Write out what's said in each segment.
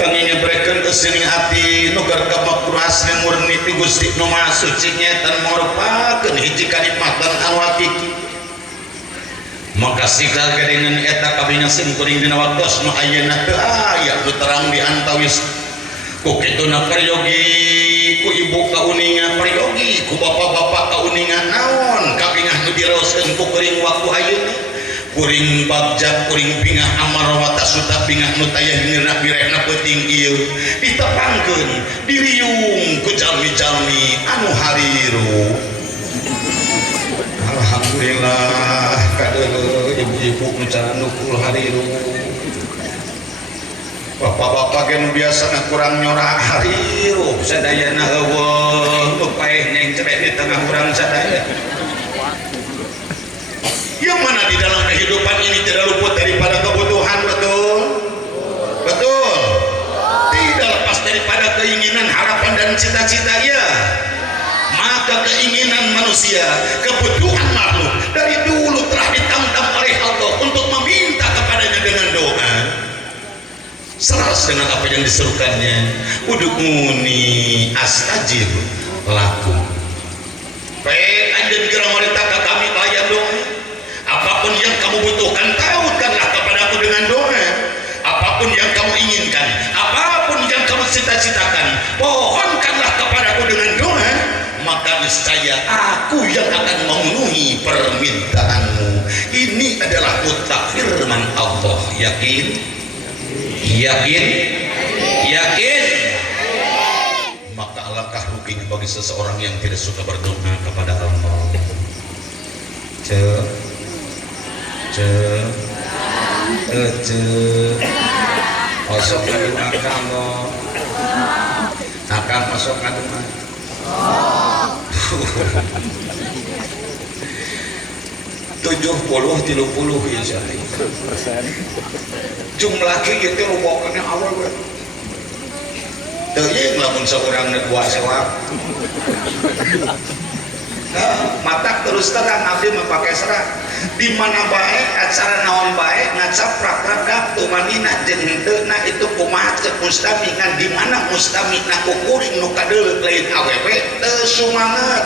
kami nyebreken kesini hati nuker kemakruhasnya murni ti Gusti nu Maha Suci nyetan merupakan hiji kanikmatan anu hakiki. Maka sikal dengan eta kabingasin kuring dina waktos nu ayeuna teu aya nu terang di antawis ku kituna peryogi ku ibu kauningan peryogi ku bapak-bapak kauningan naon kabingah nu diraoskeun ku kuring waktu ayeuna kuring bagjak kuring pingah amar wata suta pingah nu taya hingeuna birehna peuting ieu ditepangkeun diriung ku jalmi-jalmi anu hariru. Alhamdulillah kadeuleuh ibu-ibu nu cara nukul hariru. Bapak-bapak gen biasana kurang nyorak hariru sadayana eueuh nu paeh neng cerek di tengah urang sadaya. Yang mana di dalam kehidupan ini tidak luput daripada kebutuhan, betul? Betul? Tidak lepas daripada keinginan, harapan dan cita-cita ya. Maka keinginan manusia, kebutuhan makhluk dari dulu telah ditantang oleh Allah untuk meminta kepadanya dengan doa. Selaras dengan apa yang diserukannya, ud'uni astajib lakum. Baik anjeun geura marita ka kami layan doa. Apapun yang kamu butuhkan, tautkanlah kepadaku dengan doa. Apapun yang kamu inginkan, apapun yang kamu cita-citakan, pohonkanlah kepadaku dengan doa. Maka niscaya aku yang akan memenuhi permintaanmu. Ini adalah mutlak firman Allah. Yakin? Yakin? Yakin? Maka alangkah ruginya bagi seseorang yang tidak suka berdoa kepada Allah. Masuk ke doa kamu. Akan masuk ke doa. 70-30 insya Allah. Jumlah kita lupakannya awal gue. Teuing lamun seorang dua sewak. Matak terus terang abdi memakai serat di mana baik acara naon baik ngacaprak rakap tumanina jeung henteu itu kumaha cek mustamikan di mana mustamina ku kuring nu kadeuleuh lain awewe teu sumanget.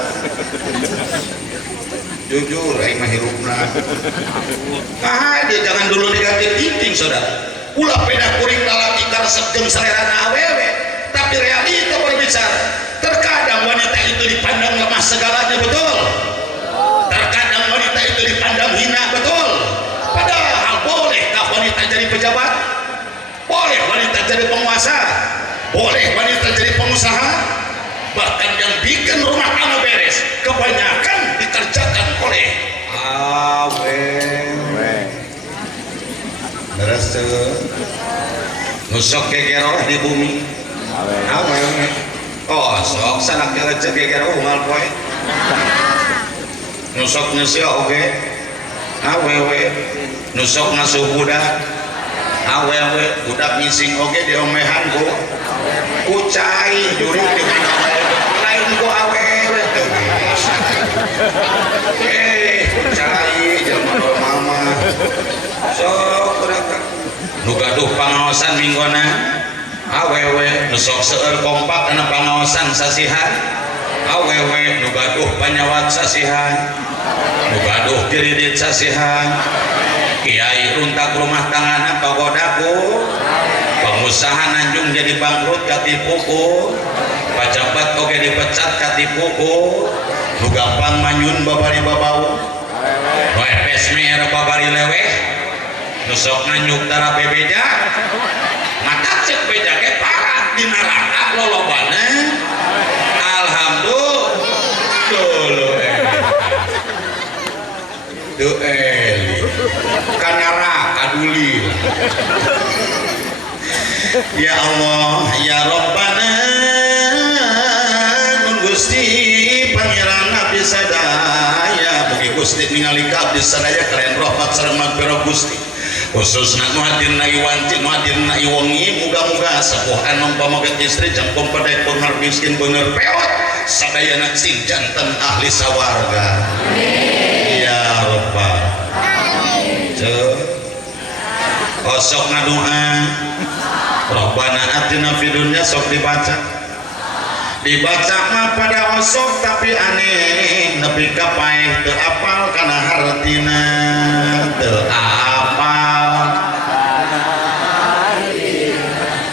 Jujur aing mah hirupna dia jangan dulu negatif thinking saudara. Ulah peda kuring lalaki karesep jeung salerana awewe tapi realita berbicara. Terkadang wanita itu dipandang lemah segalanya, betul? Terkadang wanita itu dipandang hina, betul? Padahal bolehkah wanita jadi pejabat? Boleh wanita jadi penguasa? Boleh wanita jadi pengusaha? Bahkan yang bikin rumah tangga beres kebanyakan dikerjakan oleh awewe. Beres tuh nusok gegeroh di bumi awewe. Oh, sok sanak gelecek geger umal poe. Nusok nusio oge. Awewe. Nusok ngasuh budak. Awewe, budak ngising oge diomehan ku. Kucai juri dengan awewe. Lain ku awewe. Kucai jelema mama. Sok udah nu gaduh pangaosan minggona. Awewe nu sok seueur kompak kana pangaosan sasihan. Awewe nu gaduh panyawat sasihan. Nu gaduh diridit sasihan. Kiai runtak rumah tanggana pagodaku. Pengusaha nanjung jadi bangkrut katipuku. Pajabat oge dipecat katipuku. Nu gampang manyun babari babau. Nu epes mere babari leweh. Nu sok nanyuk tara bebeja. Mata cek beja ke parat di neraka lolobana. Alhamdulillah. Tuh eli kanara kaduli. Ya Allah, ya Rabbana, nun Gusti pangeran abdi sadaya, mugi Gusti ningali ka abdi sadaya kalian rahmat sareng magfirah Gusti. Khususna nu hadirna iwanci nu hadirna iwangi muga-muga sapuhan mempamaget istri jangkung pedai pengar miskin bener peot sadayana sing janten ahli sawarga. Amin ya rabbal alamin. Kosok ngadoa Rabbana atina fid dunya sok dibaca mah pada osok tapi aneh nepi ka paeh teu apal kana hartina teu apal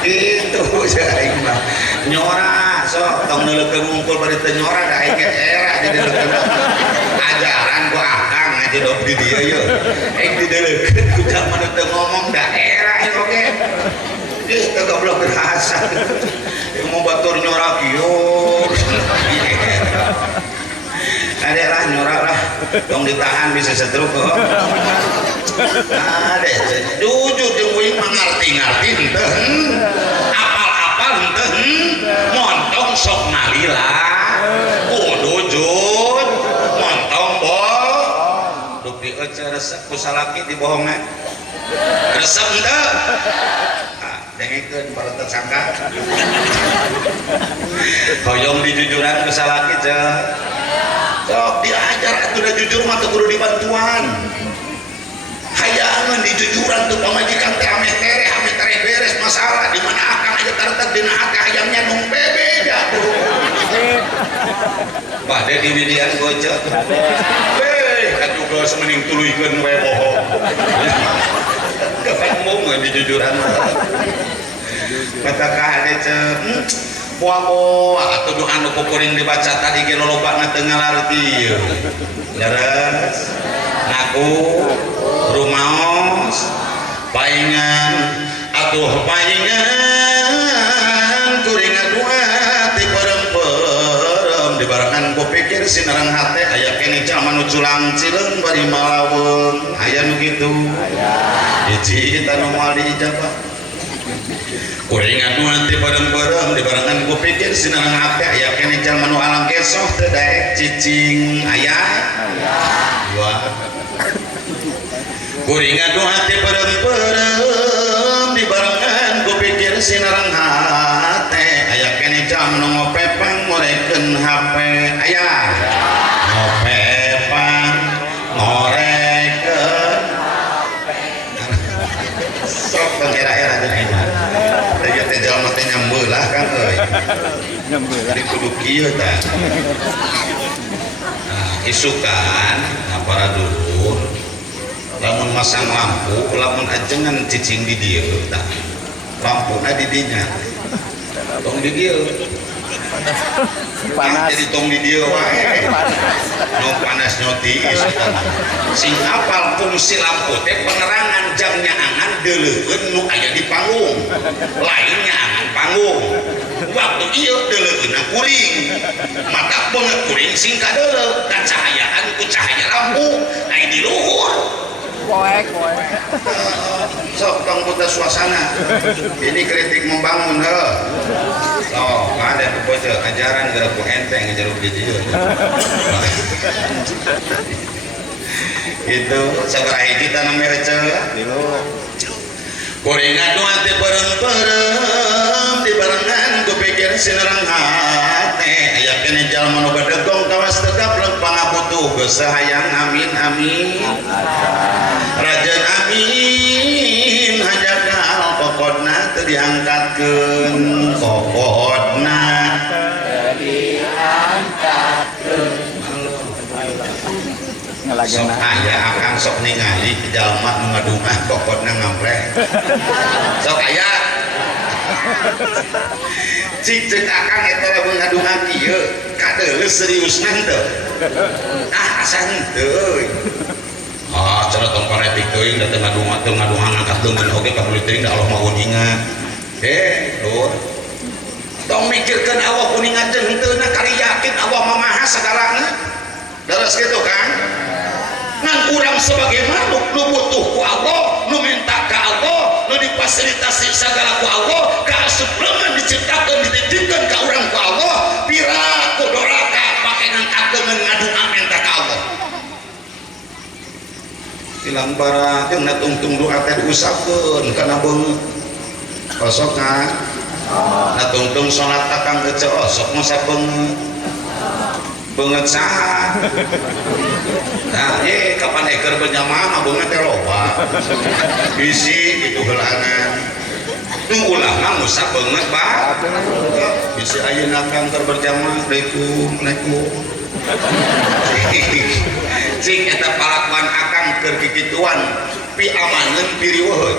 itu aing mah nyora sok tong neulekeun ngungkul bari teu nyora da aing era di neulekeun ajaran ku akang aja dok di dia yeuh aing di neulekeun ku jaman teu ngomong daerah oke ih teu goblok berasa mau batur nyorak yuk ada lah nyorak lah dong ditahan bisa setruk kok ada jujur jengwing mengerti-ngerti ente apal-apal ente montong sok nalila kudu jud montong boh duk dieuceuk resep ku salaki dibohongan resep ente dengekeun para tersangka hoyong dijujuran ke salaki sok diajar atuh da jujur mah teu kudu dibantuan hayangan dijujuran tuh pamajikan teh ame tere beres masalah di mana akang aja taretek dina hati hayangnya nung bebe jatuh bade di widian gocek kan juga semening tuluykeun we bohong ketemu dijujuran kata kahade poa atuh doa nu kuring dibaca tadi ge lolobana teu ngalarti leres ngaku rumaos paingan atuh paingan kuring ngadua ti perem-perem dibarengan ku pikir sinareng hate aya keneh jalma nu culang cileung bari malaweung aya nu kitu hiji eta nu moal diijabah kuring ngaduan ti bareng-bareng dibarengan ku pikir sinareng hate aya keneh jalma nu alang kesoh teu daek cicing aya dua kuring ngaduan ti bareng-bareng dibarengan ku pikir sinareng hate aya keneh jalma nu ngopepang ngorekeun HP aya ngopepang ngorekeun sok pengira-era jeung jalma teh nyambeulah kan euy nyambeulah di kudu kieu tah isukan para dulur lamun masang lampu lamun ajengan cicing di dieu tah lampuna di dinya tong di dieu panas jadi tong di dieu wae nu panas nyoti sing apal fungsi lampu teh penerangan jam nyaangan deuleueun nu aya di panggung lain nyaangan panggung waktu ieu deuleueunna kuring mata beungeut kuring sing kadeuleuh kacahayaan ku cahaya lampu aya di luhur poek sok tong putar suasana ini kritik membangun heuh sok ada bocah ajaran gerak ku enteng jeruk di dieu itu sabaraha hiji tanam merece kuring ngaduan teh bareng-bareng dibarengan ku pikir sinareng hate aya keneh jalma nu badegong kawas teu gablek pangabutuh geus sahayang amin amin rajan amin hajakal kokodna teu diangkatkeun kokodna sok aya akang sok ningali jalma nu ngadungah kokodna ngampleh sok aya cik cek akang eta lamun ngadungah kieu kadeuleuh seriusna henteu asa henteu cenah tong paretik teuing da teu ngadungah ngangkat leungeun oge ka kulit teuing da Allah mah uningan lur tong mikirkeun Allah uningan jeung henteu na kali yakin Allah mah maha sagalana daras kitu kan ngan urang sebagai makhluk nu butuh ku Allah nu minta ka Allah nu difasilitasi sagala ku Allah kaasup leungeun diciptakeun dititipkeun ka urang ku Allah pira ku doraka pake ngangkatkeun ngadungah minta ka Allah tilang bara jeung na tungtung doa teh diusapkeun kana beungeut kosok kan na tungtung salat takang ece osok mah sabeungeut beungeut saha nah kapan eker berjamaah mah beungeut teh loba bisi kitu heulanan nu ulah mah musa banget bah bisa ayeuna kang keur berjamaah Assalamualaikum cing eta palakuan akang keur kikituan pi amangeun pi riweuh